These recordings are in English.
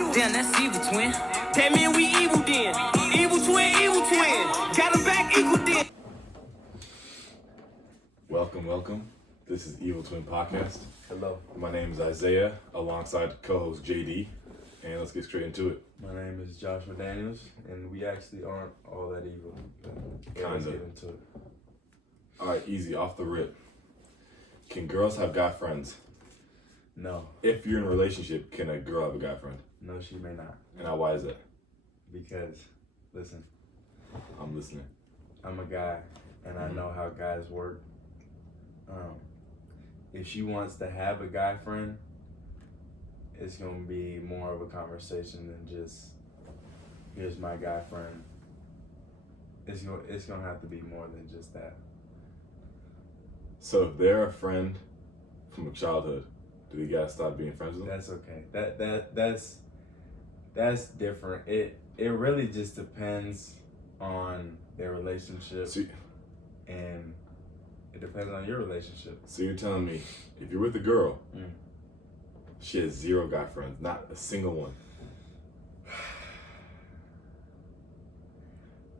Damn, that's evil, twin. That mean we evil then. Evil twin. Got him back equal then. Welcome. This is Evil Twin Podcast. Hello. My name is Isaiah, alongside co-host JD, and let's get straight into it. My name is Joshua Daniels, and we actually aren't all that evil. Let's get into it. All right, easy, off the rip. Can girls have guy friends? No. If you're in a relationship, can a girl have a guy friend? No, she may not. And now, why is that? Because, listen, I'm listening. I'm a guy, and I know how guys work. If she wants to have a guy friend, it's going to be more of a conversation than just, here's my guy friend. It's going to have to be more than just that. So if they're a friend from childhood, do the guys stop being friends with them? That's okay. That's different. It really just depends on their relationship, and it depends on your relationship. So you're telling me, if you're with a girl, she has zero guy friends, not a single one.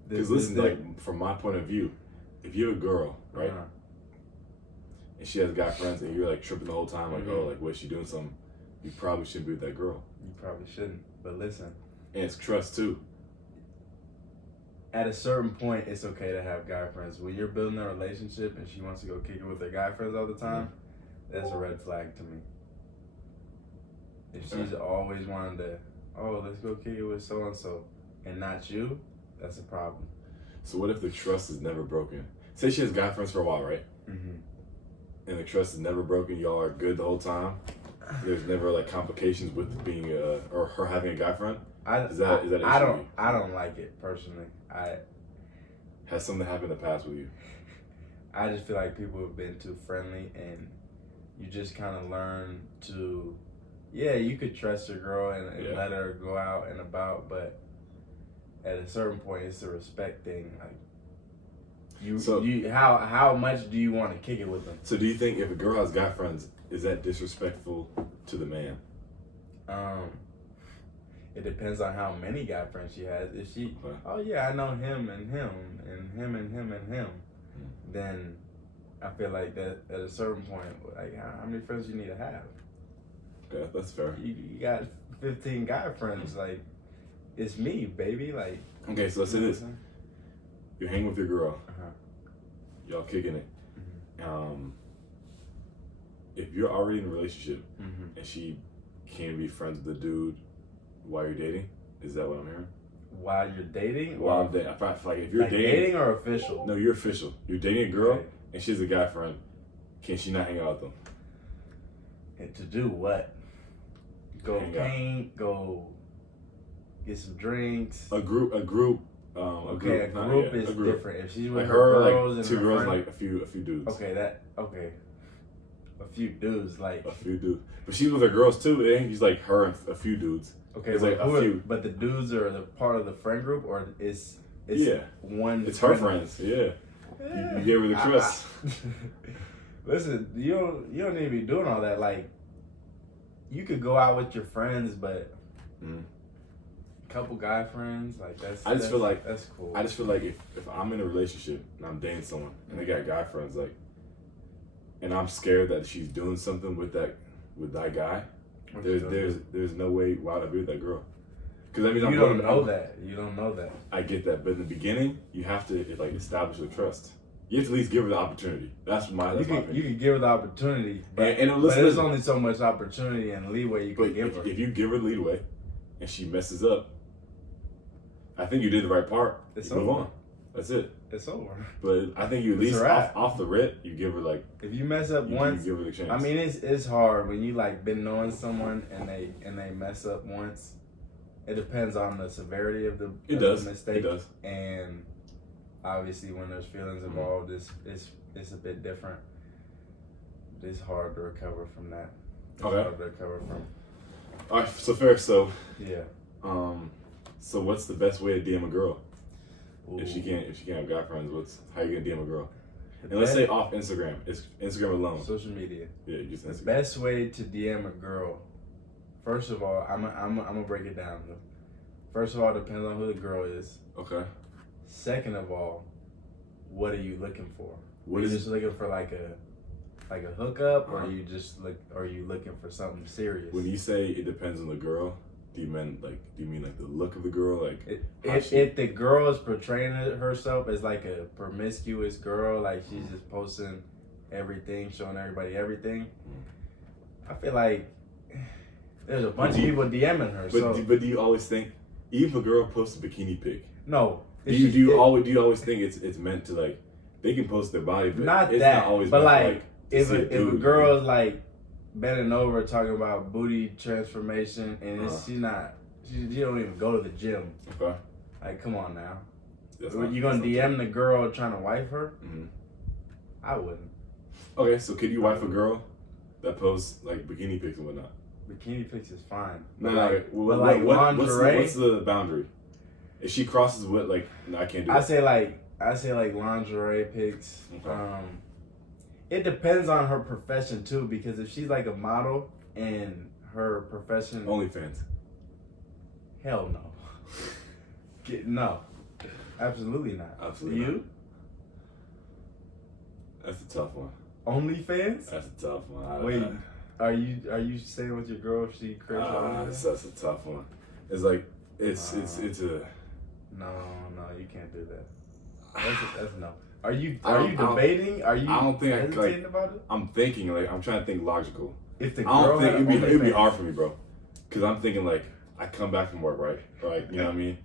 Because listen, like from my point of view, if you're a girl, right, and she has guy friends, and you're like tripping the whole time, like, oh, like, what, she doing something? You probably shouldn't be with that girl. You probably shouldn't. But listen, and it's trust too. At a certain point, it's okay to have guy friends. When you're building a relationship and she wants to go kick it with her guy friends all the time, that's a red flag to me. If she's always wanting to, oh, let's go kick it with so and so, and not you, that's a problem. So what if the trust is never broken? Say she has guy friends for a while, right? And the trust is never broken. Y'all are good the whole time. There's never like complications with being or her having a guy friend. Is that an issue? I don't like it personally. Has something happened in the past with you? I just feel like people have been too friendly, and you just kind of learn to, you could trust your girl and let her go out and about, but at a certain point, it's a respect thing. Like, how much do you want to kick it with them? So do you think if a girl has guy friends, is that disrespectful to the man? It depends on how many guy friends she has. If she, I know him and him and him and him and him, then I feel like that at a certain point, like, how many friends you need to have? Yeah, that's fair. You got 15 guy friends, like, it's me, baby, like. Okay, so let's say this. You're hanging with your girl. Y'all kicking it. If you're already in a relationship and she can't be friends with the dude while you're dating, is that what I'm hearing? While you're dating? While I'm dating. Like if you're dating or official? No, you're official. You're dating a girl and she's a guy friend. Can she not hang out with them? And to do what? Go paint, go get some drinks. A group is different. If she's with like her girls like and two her girls, friends, like a few dudes. A few dudes, like a few dudes. But she's with her girls too. It ain't just like her and a few dudes. Okay, it's like a few. But the dudes are the part of the friend group, or it's one. It's her friends. Yeah. You gave her the trust. Listen, you don't need to be doing all that. Like, you could go out with your friends, but couple guy friends, like that's. I just feel like that's cool. I just feel like if I'm in a relationship and I'm dating someone and they got guy friends, like, and I'm scared that she's doing something with that guy, there's no way why would I be with that girl? Because I mean, you don't know that. I get that, but in the beginning, you have to like establish the trust. You have to at least give her the opportunity. That's my opinion. You can give her the opportunity, but there's only so much opportunity and leeway you can give her. If you give her leeway and she messes up, I think you did the right part. It's move over. on. That's it. It's over. But I think you at least off the rip, you give her like. If you mess up once, you give her the chance. I mean, it's hard when you like been knowing someone and they mess up once. It depends on the severity of the mistake. It does. And obviously, when there's feelings involved, it's a bit different. It's hard to recover from that. Hard to recover from. All right, so fair. So yeah. So what's the best way to DM a girl? Ooh. If she can't have guy friends, how you gonna DM a girl? And let's say off Instagram. It's Instagram alone. Social media. Yeah, just Instagram. The best way to DM a girl First of all, I'm gonna break it down. First of all, it depends on who the girl is. Okay. Second of all, what are you looking for? What are is you just looking for like a hookup, or are you looking for something serious? When you say it depends on the girl, do you mean like the look of the girl? Like if the girl is portraying herself as like a promiscuous girl, like she's just posting everything, showing everybody everything, I feel like there's a bunch of people DMing her. But do you always think, even if a girl posts a bikini pic? No. Do you always think it's meant to, like, they can post their body, but it's not always but meant like if a girl is like bending over talking about booty transformation and she don't even go to the gym. Okay. Like, come on now. You gonna DM the girl trying to wife her? Mm-hmm. I wouldn't. Okay, so could you wife a girl that posts like bikini pics and whatnot? Bikini pics is fine. No, lingerie. What's the boundary? If she crosses what, like, no, I can't do that. I say like lingerie pics. Okay. It depends on her profession too, because if she's like a model and her profession OnlyFans. Hell no. No. Absolutely not. Absolutely you? Not. That's a tough one. OnlyFans? That's a tough one. Wait, are you staying with your girl if she creates OnlyFans? That's a tough one. It's like it's a No, you can't do that. That's no. Are you debating? Are you I don't think hesitating about it? I'm thinking, like, I'm trying to think logical. If the girl I don't think it'd be hard for me, bro. Cause I'm thinking, like, I come back from work, right? Like, you know what I mean?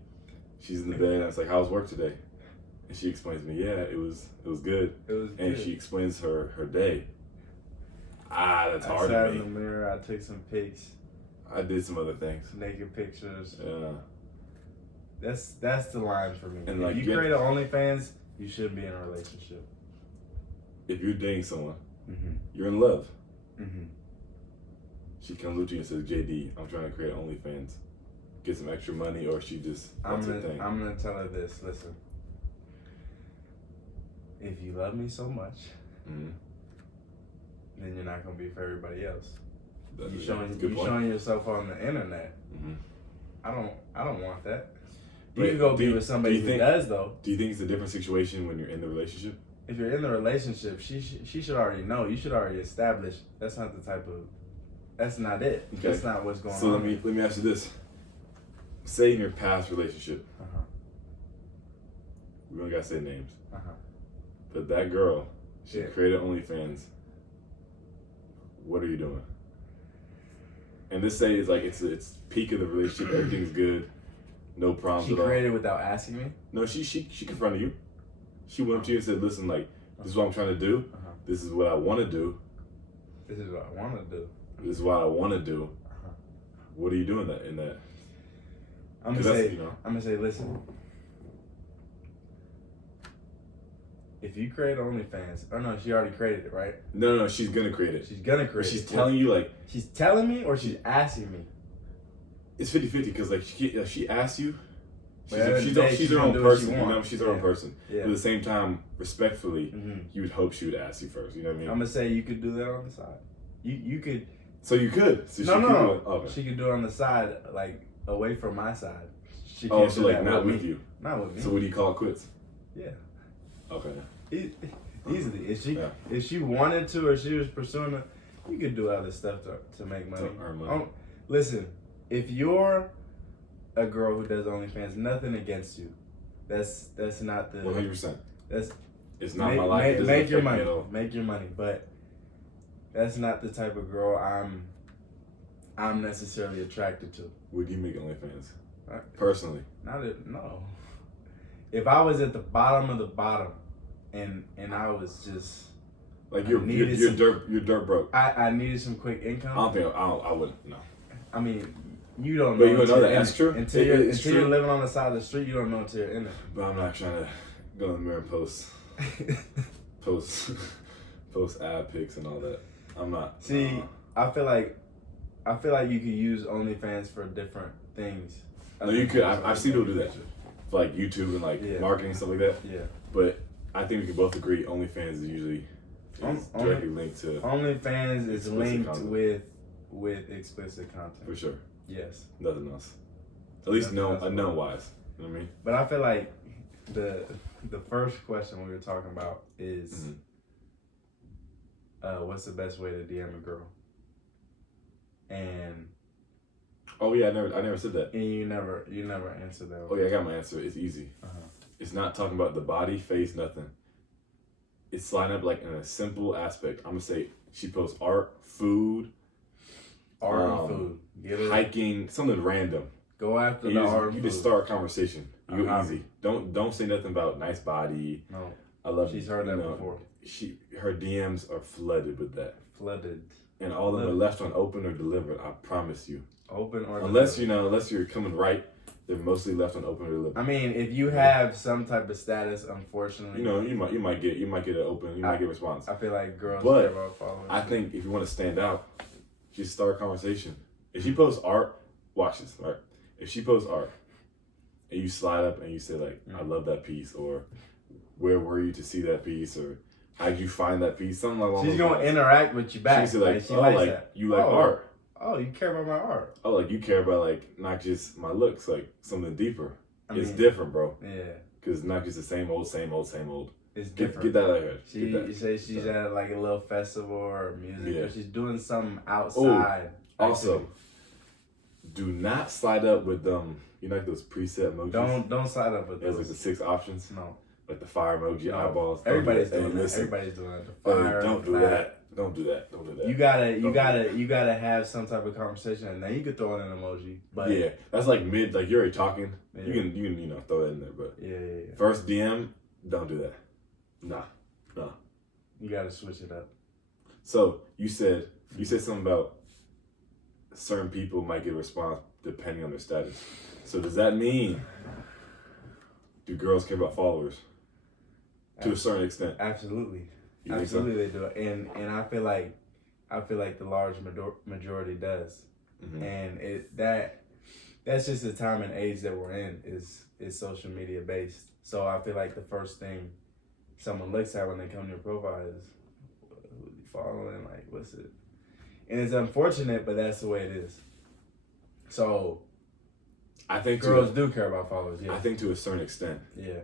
She's in the bed and I was like, how was work today? And she explains to me, yeah, it was good. It was and good. she explains her day. That's hard I to sat me. in the mirror, I took some pics. I did some other things. Naked pictures. Yeah. That's the line for me. And if like, you create an OnlyFans, you shouldn't be in a relationship. If you're dating someone, mm-hmm. you're in love. Mm-hmm. She comes up to you and says, JD, I'm trying to create OnlyFans. Get some extra money, or she just, that's her thing. I'm going to tell her this. Listen. If you love me so much, mm-hmm. then you're not going to be for everybody else. You're showing yourself on the internet. Mm-hmm. I don't want that. You can go be with somebody who does, though. Do you think it's a different situation when you're in the relationship? If you're in the relationship, she should already know. You should already establish that's not the type of. That's not it. Okay. That's not what's going on. So let me ask you this. Say in your past relationship, we don't gotta say names, but that girl, she created OnlyFans. What are you doing? And this say is like it's peak of the relationship. Everything's good. No problems at all. She created without asking me? No, she confronted you. She went up to you and said, listen, like, this is what I'm trying to do. This is what I want to do. This is what I want to do. This is what I want to do. What are you doing in that? I'm gonna say, listen. If you create OnlyFans, no, she already created it, right? No, she's gonna create it. She's gonna create it. She's telling you, like, she's telling me, or she's asking me. It's 50-50 because, like, she asks you. She's her own person. You know, she's her own person. Yeah. But at the same time, respectfully, you would hope she would ask you first. You know what I mean? I'm gonna say you could do that on the side. You could. So you could. So no. Okay. She could do it on the side, like away from my side. She can't do like not with you. Not with me. So what do you call it quits? Yeah. Okay. Easily. If she wanted to, or she was pursuing it, you could do other stuff to make money. To earn money. Listen, if you're a girl who does OnlyFans, nothing against you. That's not the 100%. It's not my life. Make your money. Make your money, but that's not the type of girl I'm necessarily attracted to. Would you make OnlyFans? Personally? No. If I was at the bottom of the bottom, and I was just like you're dirt broke. I needed some quick income. I wouldn't. No. I mean, you don't know. But you would know that. That's true. Until you're living on the side of the street, you don't know until you're in it. But I'm not trying to go in the mirror and post ad pics and all that. I'm not. See, I feel like you could use OnlyFans for different things. No, you could. I've seen people do that, for like YouTube and like marketing and stuff like that. Yeah. But I think we can both agree OnlyFans is usually directly linked to. OnlyFans is linked with explicit content. For sure. Yes. Nothing else. At least unknown wise. You know what I mean? But I feel like the first question we were talking about is what's the best way to DM a girl? And oh yeah, I never said that. And you never answered that. Oh yeah, I got my answer. It's easy. It's not talking about the body, face, nothing. It's sliding up like in a simple aspect. I'm gonna say she posts art, food, and food. Get it. Hiking, something random. Go after the art. You just start a conversation. You go easy. Don't say nothing about nice body. No. I love. She's heard that before. Her DMs are flooded with that. Flooded. And all of them are left unopened or delivered. I promise you. Open or unless you're coming right, they're mostly left unopened or delivered. I mean, if you have some type of status, unfortunately, you might get an open. You might get a response. I feel like girls care about followers. I think if you want to stand out, just start a conversation. If she posts art, watch this, right? If she posts art, and you slide up and you say like, "I love that piece," or "Where were you to see that piece?" or "How'd you find that piece?" Something like that. She's gonna interact with you back. She's like, "Oh, like you like art." Oh, you care about my art. Oh, like you care about like not just my looks, like something deeper. It's different, bro. Yeah. Because it's not just the same old. It's different. Get that out of here. You say she's at like a little festival or music, or she's doing something outside. Also, do not slide up with you know, like those preset emojis. Don't slide up with those. There's like the 6 options. No. Like the fire emoji, eyeballs. Everybody's doing that. Everybody's doing that. The fire. Don't do that. Don't do that. You gotta have some type of conversation, and then you could throw in an emoji. But yeah, that's like mid. Like you're already talking. Yeah. You can throw it in there, but yeah. First DM, don't do that. Nah. You gotta switch it up. So you said something about certain people might get a response depending on their status. So does that mean do girls care about followers to a certain extent? Absolutely. You Absolutely, they do, and I feel like the large majority does, and that's just the time and age that we're in is social media based. So I feel like the first thing someone looks at when they come to your profile is who you following, like what's it, and it's unfortunate, but that's the way it is. So I think girls do care about followers. Yeah, I think to a certain extent. Yeah.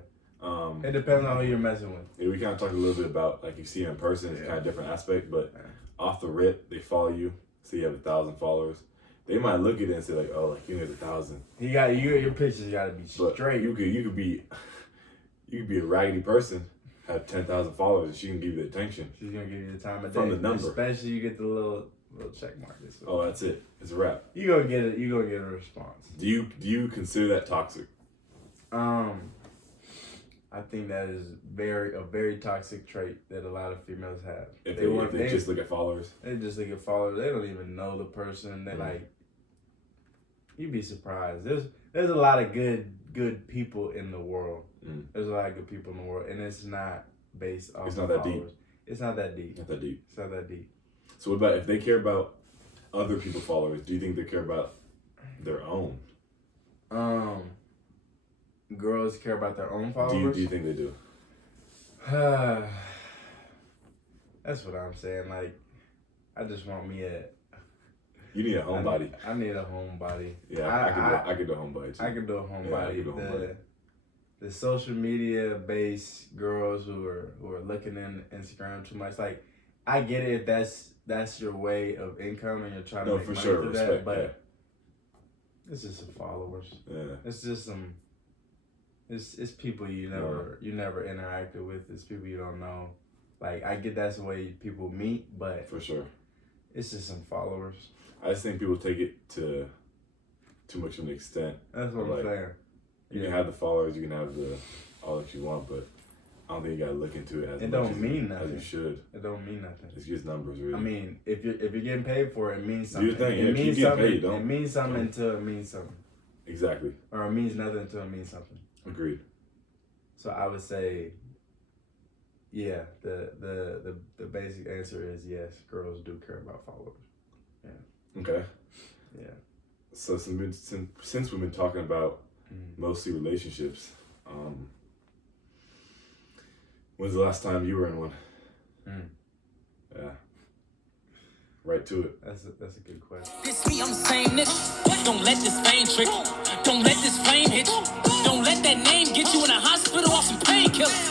It depends on who you're messing with. Yeah, we kind of talked a little bit about like you see in person, it's kind of different aspect, but off the rip, they follow you. So you have 1,000 followers. They might look at it and say like, "Oh, like you need 1,000." Your pictures got to be straight. But you could be a raggedy person, have 10,000 followers, and she can give you the attention. She's gonna give you the time of day from the number. Especially you get the little check mark. So. Oh, that's it. It's a wrap. You gonna get it. You gonna get a response. Do you consider that toxic? I think that is a very toxic trait that a lot of females have. If they just look at followers. They just look at followers. They don't even know the person. They like. You'd be surprised. There's a lot of good people in the world. There's a lot of good people in the world, and it's not based off. It's not that deep. It's not that deep. Not that deep. It's not that deep. So what about if they care about other people's followers? Do you think they care about their own? Girls care about their own followers. Do you think they do? That's what I'm saying. Like, I just want me a. You need a homebody. I need a homebody. Yeah, I could do a homebody too. I could do a homebody. The social media based girls who are looking in Instagram too much. Like, I get it if that's your way of income and you're trying to make money through that, but it's just some followers. Yeah. It's just some. It's people you never interacted with. It's people you don't know. Like, I get that's the way people meet, but for sure, it's just some followers. I just think people take it to too much of an extent. That's what I'm saying. You can have the followers, you can have all that you want, but I don't think you gotta look into it as it much don't mean nothing. As you should. It don't mean nothing. It's just numbers, really. I mean, if you're getting paid for it, it means something. Do your thing. It means keep something. Paid, it means something until it means something. Exactly. Or it means nothing until it means something. Agreed. So I would say, yeah, the basic answer is yes. Girls do care about followers. Yeah. Okay. Yeah. So since we've been talking about mostly relationships, when's the last time you were in one? Yeah. right to it. That's a good question. This me, I'm the same nigga. Don't let this fame trick you. Don't let this flame hit you. Don't let that name get you in a hospital off some painkillers.